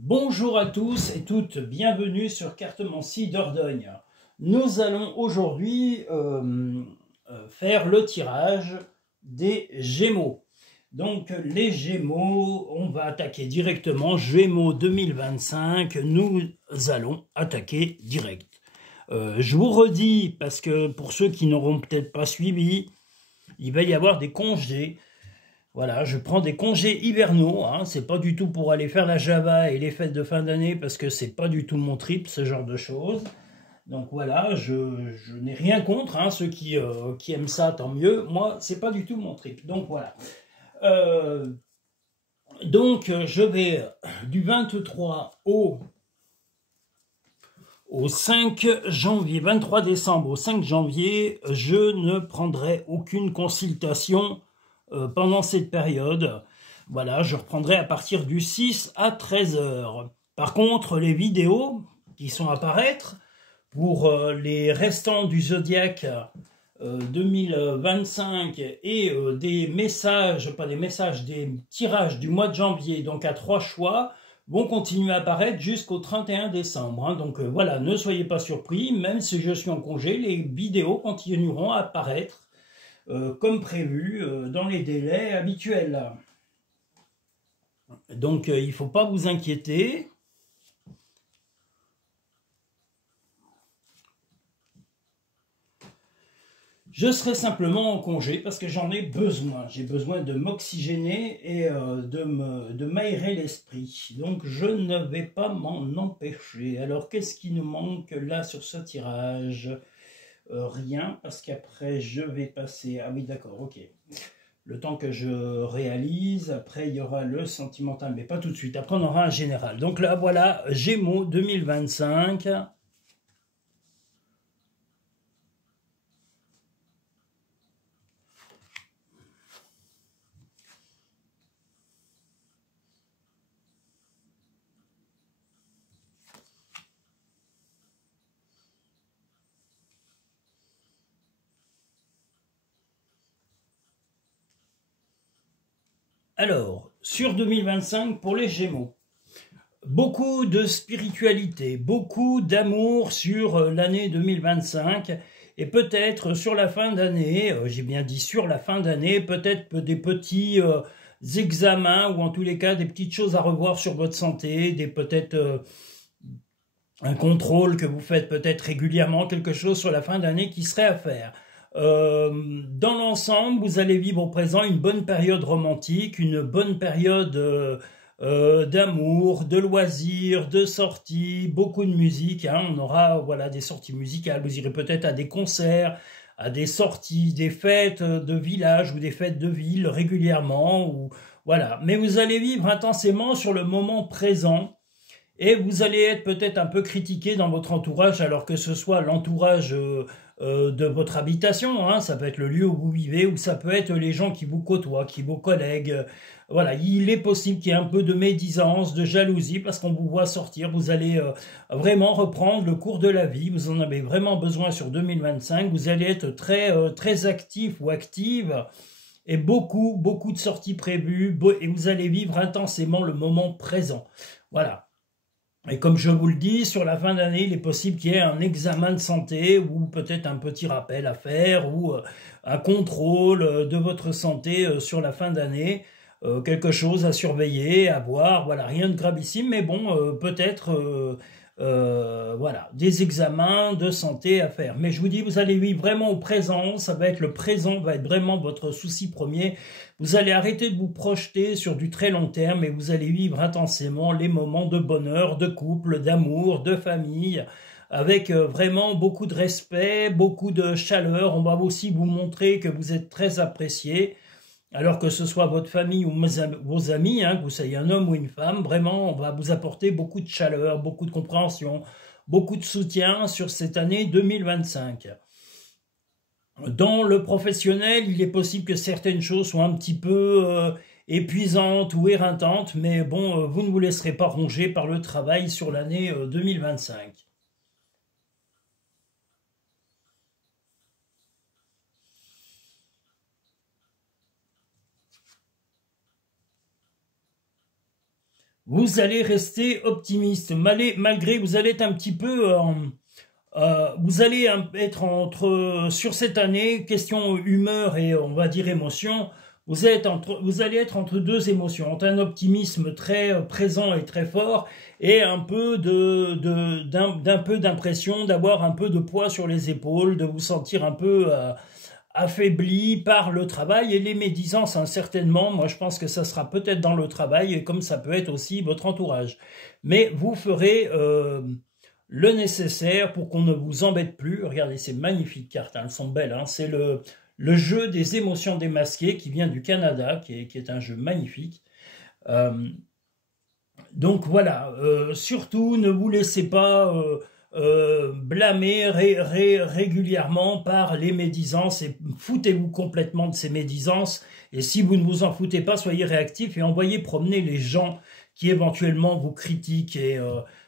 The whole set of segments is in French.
Bonjour à tous et toutes, bienvenue sur Cartomancie Dordogne. Nous allons aujourd'hui faire le tirage des Gémeaux. Donc les Gémeaux, on va attaquer directement. Gémeaux 2025, nous allons attaquer direct. Je vous redis, parce que pour ceux qui n'auront peut-être pas suivi, il va y avoir des congés. Voilà, je prends des congés hivernaux, hein, c'est pas du tout pour aller faire la Java et les fêtes de fin d'année parce que c'est pas du tout mon trip, ce genre de choses. Donc voilà, je n'ai rien contre, hein, ceux qui aiment ça, tant mieux. Moi, c'est pas du tout mon trip. Donc voilà. Je vais du 23 au 5 janvier, 23 décembre au 5 janvier, je ne prendrai aucune consultation pendant cette période. Voilà, je reprendrai à partir du 6 à 13 heures. Par contre, les vidéos qui sont à apparaître pour les restants du Zodiac 2025 et des messages, pas des messages, des tirages du mois de janvier, donc à 3 choix, vont continuer à apparaître jusqu'au 31 décembre. Hein. Donc voilà, ne soyez pas surpris, même si je suis en congé, les vidéos continueront à apparaître comme prévu dans les délais habituels. Donc il ne faut pas vous inquiéter. Je serai simplement en congé parce que j'en ai besoin. J'ai besoin de m'oxygéner et de m'aérer l'esprit. Donc je ne vais pas m'en empêcher. Alors qu'est-ce qui nous manque là sur ce tirage? Rien, parce qu'après je vais passer... Ah oui, d'accord, ok. Le temps que je réalise, après il y aura le sentimental, mais pas tout de suite. Après on aura un général. Donc là voilà, Gémeaux 2025. Alors, sur 2025 pour les Gémeaux, beaucoup de spiritualité, beaucoup d'amour sur l'année 2025 et peut-être sur la fin d'année, j'ai bien dit sur la fin d'année, peut-être des petits examens ou en tous les cas des petites choses à revoir sur votre santé, peut-être un contrôle que vous faites peut-être régulièrement, quelque chose sur la fin d'année qui serait à faire. Dans l'ensemble, vous allez vivre au présent une bonne période romantique, une bonne période d'amour, de loisirs, de sorties, beaucoup de musique. Hein. On aura voilà, des sorties musicales, vous irez peut-être à des concerts, à des sorties, des fêtes de village ou des fêtes de ville régulièrement. Voilà. Mais vous allez vivre intensément sur le moment présent. Et vous allez être peut-être un peu critiqué dans votre entourage, alors que ce soit l'entourage de votre habitation, hein, ça peut être le lieu où vous vivez, ou ça peut être les gens qui vous côtoient, qui vos collègues. Voilà, il est possible qu'il y ait un peu de médisance, de jalousie, parce qu'on vous voit sortir. Vous allez vraiment reprendre le cours de la vie. Vous en avez vraiment besoin sur 2025. Vous allez être très actif ou active. Et beaucoup de sorties prévues. Et vous allez vivre intensément le moment présent. Voilà. Et comme je vous le dis, sur la fin d'année, il est possible qu'il y ait un examen de santé ou peut-être un petit rappel à faire ou un contrôle de votre santé sur la fin d'année. Quelque chose à surveiller, à voir, voilà, rien de gravissime, mais bon, peut-être voilà, des examens de santé à faire. Mais je vous dis, vous allez vivre vraiment au présent, ça va être le présent, va être vraiment votre souci premier. Vous allez arrêter de vous projeter sur du très long terme et vous allez vivre intensément les moments de bonheur, de couple, d'amour, de famille, avec vraiment beaucoup de respect, beaucoup de chaleur. On va aussi vous montrer que vous êtes très apprécié. Alors que ce soit votre famille ou vos amis, hein, que vous soyez un homme ou une femme, vraiment, on va vous apporter beaucoup de chaleur, beaucoup de compréhension, beaucoup de soutien sur cette année 2025. Dans le professionnel, il est possible que certaines choses soient un petit peu épuisantes ou éreintantes, mais bon, vous ne vous laisserez pas ronger par le travail sur l'année 2025. vous allez rester optimiste, malgré vous allez être un petit peu... vous allez être sur cette année, question humeur et on va dire émotion, vous allez être entre deux émotions, entre un optimisme très présent et très fort et un peu d'un peu d'impression d'avoir un peu de poids sur les épaules, de vous sentir un peu affaibli par le travail et les médisances, hein, certainement. Moi, je pense que ça sera peut-être dans le travail, et comme ça peut être aussi votre entourage. Mais vous ferez le nécessaire pour qu'on ne vous embête plus. Regardez, ces magnifiques cartes, hein, elles sont belles. Hein. C'est le jeu des émotions démasquées qui vient du Canada, qui est un jeu magnifique. Donc voilà, surtout ne vous laissez pas blâmer régulièrement par les médisances et foutez-vous complètement de ces médisances. Et si vous ne vous en foutez pas, soyez réactifs et envoyez promener les gens qui éventuellement vous critiquent et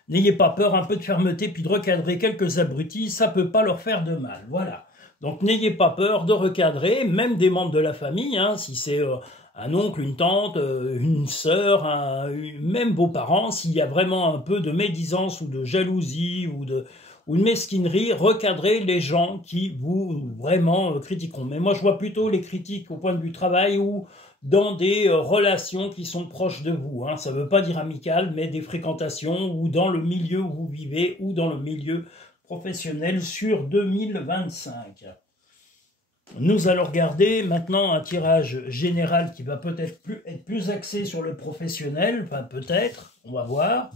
n'ayez pas peur, un peu de fermeté puis de recadrer quelques abrutis, ça peut pas leur faire de mal. Voilà. Donc n'ayez pas peur de recadrer, même des membres de la famille, hein, si c'est un oncle, une tante, une sœur, même vos parents, s'il y a vraiment un peu de médisance ou de jalousie ou de mesquinerie, recadrez les gens qui vous vraiment critiqueront. Mais moi je vois plutôt les critiques au point de vue travail ou dans des relations qui sont proches de vous. Hein. Ça ne veut pas dire amical, mais des fréquentations ou dans le milieu où vous vivez ou dans le milieu professionnel sur 2025. Nous allons regarder maintenant un tirage général qui va peut-être être plus axé sur le professionnel, enfin peut-être, on va voir.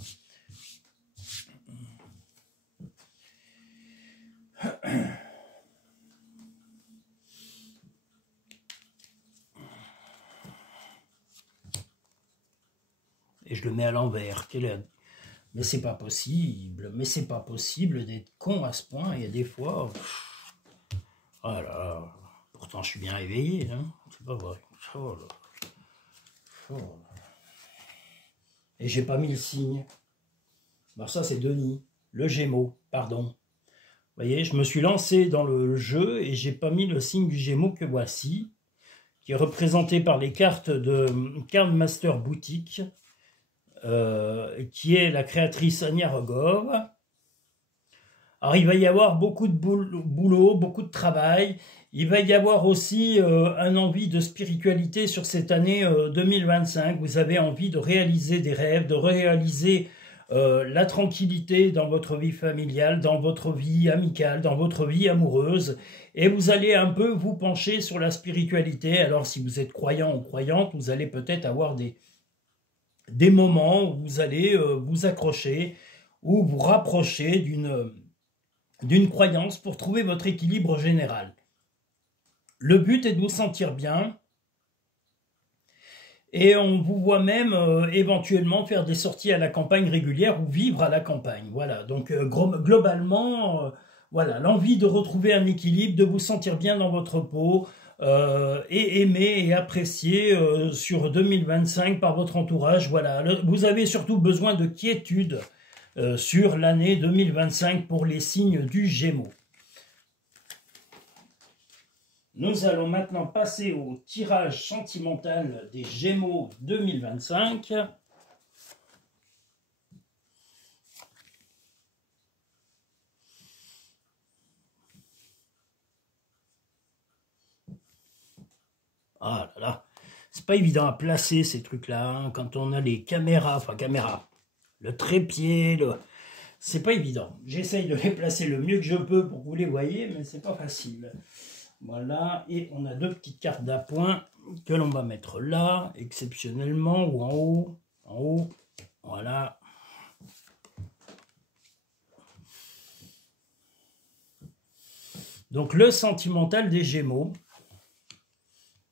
Et je le mets à l'envers. Mais c'est pas possible, d'être con à ce point. Il y a des fois... Voilà. Pourtant, je suis bien réveillé, hein. C'est pas vrai. Oh là. Oh là. Et j'ai pas mis le signe. Alors ça, c'est Denis. Le Gémeaux, pardon. Vous voyez, je me suis lancé dans le jeu et j'ai pas mis le signe du Gémeaux que voici, qui est représenté par les cartes de Card Master Boutique, qui est la créatrice Ania Rogov. Alors, il va y avoir beaucoup de boulot, beaucoup de travail. Il va y avoir aussi un envie de spiritualité sur cette année 2025. Vous avez envie de réaliser des rêves, de réaliser la tranquillité dans votre vie familiale, dans votre vie amicale, dans votre vie amoureuse. Et vous allez un peu vous pencher sur la spiritualité. Alors, si vous êtes croyant ou croyante, vous allez peut-être avoir des moments où vous allez vous accrocher ou vous rapprocher d'une croyance pour trouver votre équilibre général. Le but est de vous sentir bien et on vous voit même éventuellement faire des sorties à la campagne régulières ou vivre à la campagne. Voilà, donc globalement, voilà, l'envie de retrouver un équilibre, de vous sentir bien dans votre peau et aimer et apprécier sur 2025 par votre entourage. Voilà, vous avez surtout besoin de quiétude sur l'année 2025 pour les signes du Gémeaux. Nous allons maintenant passer au tirage sentimental des Gémeaux 2025. Ah là là, c'est pas évident à placer ces trucs-là, hein, quand on a les caméras, le trépied, c'est pas évident. J'essaye de les placer le mieux que je peux pour que vous les voyez, mais c'est pas facile. Voilà, et on a deux petites cartes d'appoint que l'on va mettre là, exceptionnellement, ou en haut, voilà. Donc le sentimental des Gémeaux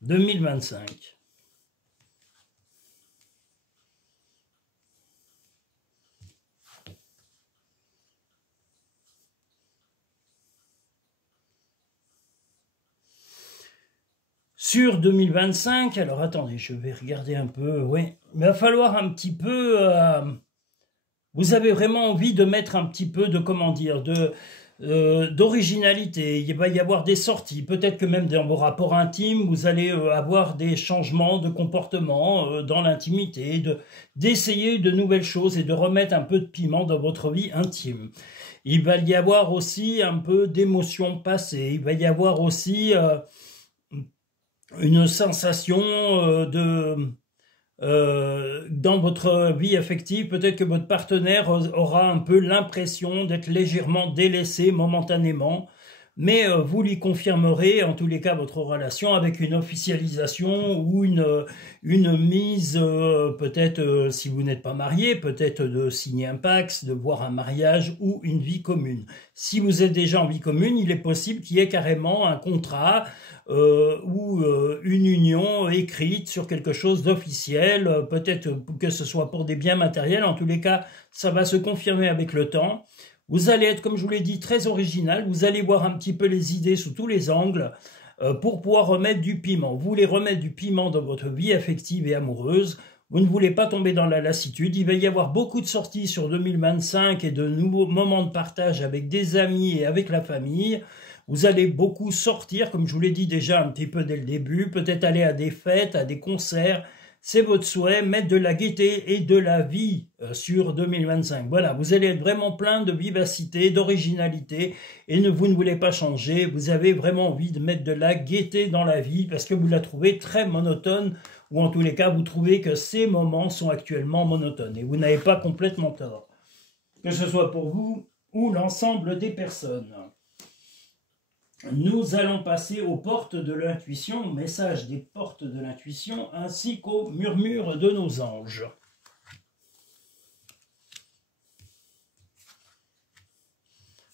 2025. Sur 2025, alors attendez, je vais regarder un peu, oui, il va falloir un petit peu, vous avez vraiment envie de mettre un petit peu de, comment dire, d'originalité, il va y avoir des sorties, peut-être que même dans vos rapports intimes, vous allez avoir des changements de comportement dans l'intimité, d'essayer de nouvelles choses et de remettre un peu de piment dans votre vie intime. Il va y avoir aussi un peu d'émotions passées, il va y avoir aussi une sensation dans votre vie affective, peut-être que votre partenaire aura un peu l'impression d'être légèrement délaissé momentanément, mais vous lui confirmerez en tous les cas votre relation avec une officialisation ou une mise, peut-être si vous n'êtes pas marié, peut-être de signer un pax, de voir un mariage ou une vie commune. Si vous êtes déjà en vie commune, il est possible qu'il y ait carrément un contrat ou une union écrite sur quelque chose d'officiel, peut-être que ce soit pour des biens matériels, en tous les cas, ça va se confirmer avec le temps. Vous allez être, comme je vous l'ai dit, très original, vous allez voir un petit peu les idées sous tous les angles pour pouvoir remettre du piment. Vous voulez remettre du piment dans votre vie affective et amoureuse, vous ne voulez pas tomber dans la lassitude, il va y avoir beaucoup de sorties sur 2025 et de nouveaux moments de partage avec des amis et avec la famille. Vous allez beaucoup sortir, comme je vous l'ai dit déjà un petit peu dès le début, peut-être aller à des fêtes, à des concerts. C'est votre souhait, mettre de la gaieté et de la vie sur 2025. Voilà, vous allez être vraiment plein de vivacité, d'originalité et vous ne voulez pas changer. Vous avez vraiment envie de mettre de la gaieté dans la vie parce que vous la trouvez très monotone ou en tous les cas, vous trouvez que ces moments sont actuellement monotones et vous n'avez pas complètement tort. Que ce soit pour vous ou l'ensemble des personnes. Nous allons passer aux portes de l'intuition, au message des portes de l'intuition, ainsi qu'au murmure de nos anges.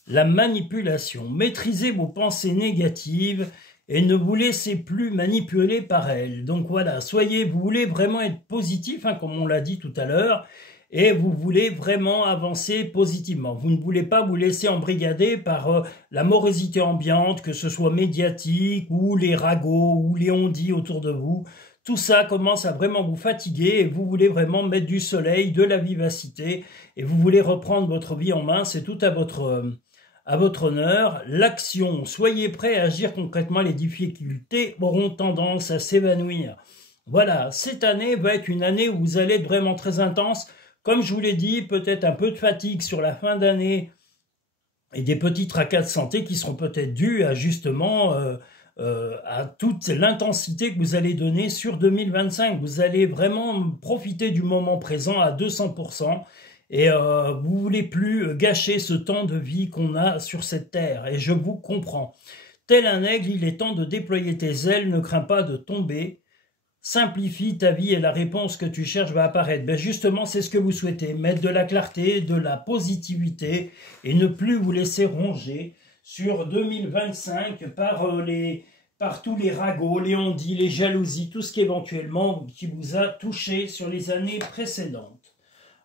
La manipulation. Maîtrisez vos pensées négatives et ne vous laissez plus manipuler par elles. Donc voilà, vous voulez vraiment être positif, hein, comme on l'a dit tout à l'heure, et vous voulez vraiment avancer positivement. Vous ne voulez pas vous laisser embrigader par la morosité ambiante, que ce soit médiatique, ou les ragots, ou les on-dit autour de vous. Tout ça commence à vraiment vous fatiguer, et vous voulez vraiment mettre du soleil, de la vivacité, et vous voulez reprendre votre vie en main, c'est tout à votre honneur. L'action, soyez prêts à agir concrètement, les difficultés auront tendance à s'évanouir. Voilà, cette année va être une année où vous allez être vraiment très intense. Comme je vous l'ai dit, peut-être un peu de fatigue sur la fin d'année et des petits tracas de santé qui seront peut-être dus à justement à toute l'intensité que vous allez donner sur 2025. Vous allez vraiment profiter du moment présent à 200% et vous ne voulez plus gâcher ce temps de vie qu'on a sur cette terre. Et je vous comprends. Tel un aigle, il est temps de déployer tes ailes, ne crains pas de tomber. Simplifie ta vie et la réponse que tu cherches va apparaître. Ben justement, c'est ce que vous souhaitez, mettre de la clarté, de la positivité et ne plus vous laisser ronger sur 2025 par tous les ragots, les on-dit, les jalousies, tout ce qui éventuellement qui vous a touché sur les années précédentes.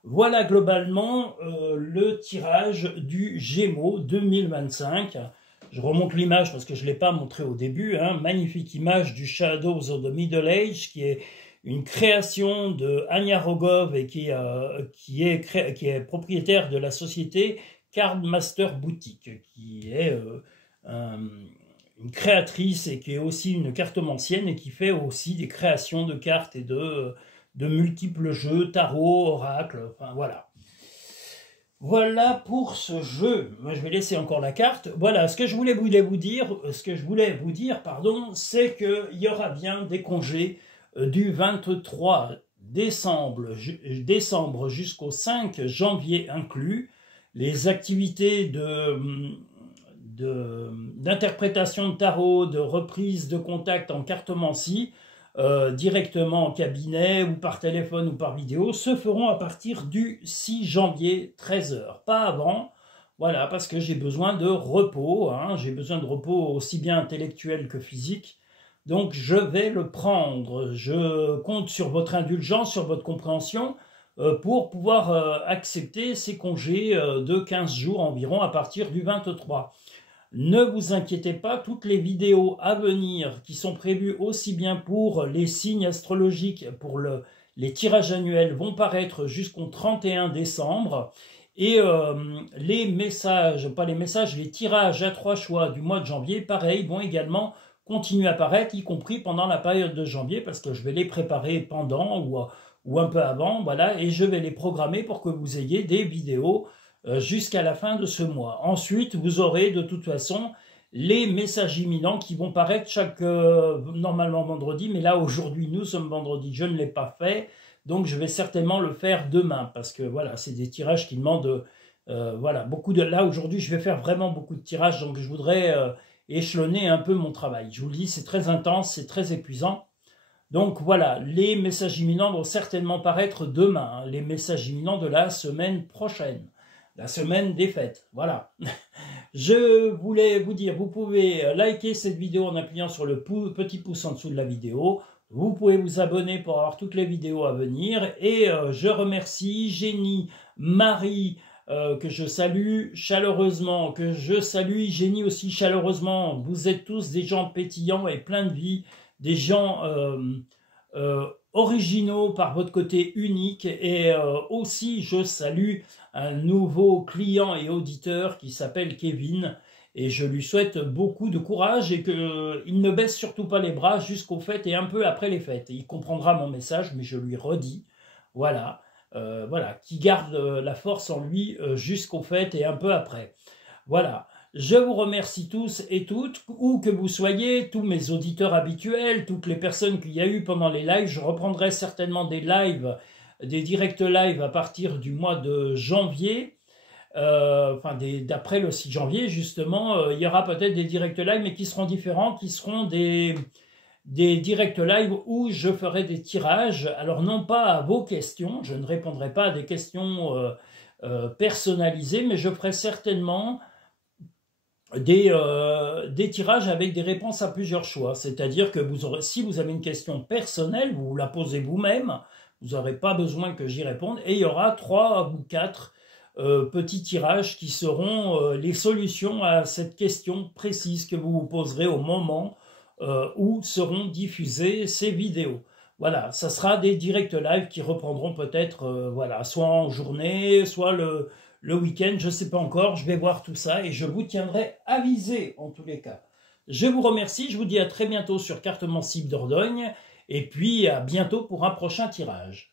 Voilà globalement le tirage du Gémeaux 2025. Je remonte l'image parce que je ne l'ai pas montré au début. Hein. Magnifique image du Shadows of the Middle Age, qui est une création de Anya Rogov et qui est propriétaire de la société Card Master Boutique, qui est une créatrice et qui est aussi une cartomancienne et qui fait aussi des créations de cartes et de multiples jeux, tarot, oracle, enfin voilà. Voilà pour ce jeu. Moi, je vais laisser encore la carte. Voilà, ce que je voulais vous dire, c'est qu'il y aura bien des congés du 23 décembre jusqu'au 5 janvier inclus. Les activités d'interprétation de tarot, de reprise de contact en cartomancie, directement en cabinet ou par téléphone ou par vidéo, se feront à partir du 6 janvier 13h, pas avant, voilà, parce que j'ai besoin de repos, hein, j'ai besoin de repos aussi bien intellectuel que physique, donc je vais le prendre, je compte sur votre indulgence, sur votre compréhension, pour pouvoir accepter ces congés de 15 jours environ à partir du 23. Ne vous inquiétez pas, toutes les vidéos à venir qui sont prévues aussi bien pour les signes astrologiques, pour les tirages annuels vont paraître jusqu'au 31 décembre. Et les messages, pas les messages, les tirages à 3 choix du mois de janvier, pareil, vont également continuer à apparaître, y compris pendant la période de janvier, parce que je vais les préparer pendant ou un peu avant, voilà, et je vais les programmer pour que vous ayez des vidéos jusqu'à la fin de ce mois. Ensuite, vous aurez de toute façon les messages imminents qui vont paraître normalement vendredi, mais là aujourd'hui nous sommes vendredi, je ne l'ai pas fait, donc je vais certainement le faire demain, parce que voilà, c'est des tirages qui demandent voilà, beaucoup de... Là aujourd'hui je vais faire vraiment beaucoup de tirages, donc je voudrais échelonner un peu mon travail. Je vous le dis, c'est très intense, c'est très épuisant. Donc voilà, les messages imminents vont certainement paraître demain, hein, les messages imminents de la semaine prochaine, la semaine des fêtes, voilà. Je voulais vous dire, vous pouvez liker cette vidéo en appuyant sur le petit pouce en dessous de la vidéo. Vous pouvez vous abonner pour avoir toutes les vidéos à venir. Et je remercie Génie, Marie, que je salue chaleureusement, que je salue Génie aussi chaleureusement. Vous êtes tous des gens pétillants et pleins de vie, des gens originaux par votre côté unique. Et aussi, je salue un nouveau client et auditeur qui s'appelle Kevin. Et je lui souhaite beaucoup de courage et qu'il ne baisse surtout pas les bras jusqu'aux fêtes et un peu après les fêtes. Il comprendra mon message, mais je lui redis, voilà, voilà, qu'il garde la force en lui jusqu'aux fêtes et un peu après. Voilà, je vous remercie tous et toutes, où que vous soyez, tous mes auditeurs habituels, toutes les personnes qu'il y a eu pendant les lives. Je reprendrai certainement des lives, des directs live à partir du mois de janvier. Enfin d'après le 6 janvier justement, il y aura peut-être des directs live mais qui seront différents, qui seront des directs live où je ferai des tirages, alors non pas à vos questions, je ne répondrai pas à des questions personnalisées, mais je ferai certainement des tirages avec des réponses à plusieurs choix, c'est-à-dire que si vous avez une question personnelle, vous la posez vous-même, vous n'aurez pas besoin que j'y réponde, et il y aura 3 ou 4 petits tirages qui seront les solutions à cette question précise que vous vous poserez au moment où seront diffusées ces vidéos. Voilà, ça sera des directs live qui reprendront peut-être, voilà, soit en journée, soit le week-end, je ne sais pas encore, je vais voir tout ça et je vous tiendrai avisé en tous les cas. Je vous remercie, je vous dis à très bientôt sur Cartomancible Dordogne et puis à bientôt pour un prochain tirage.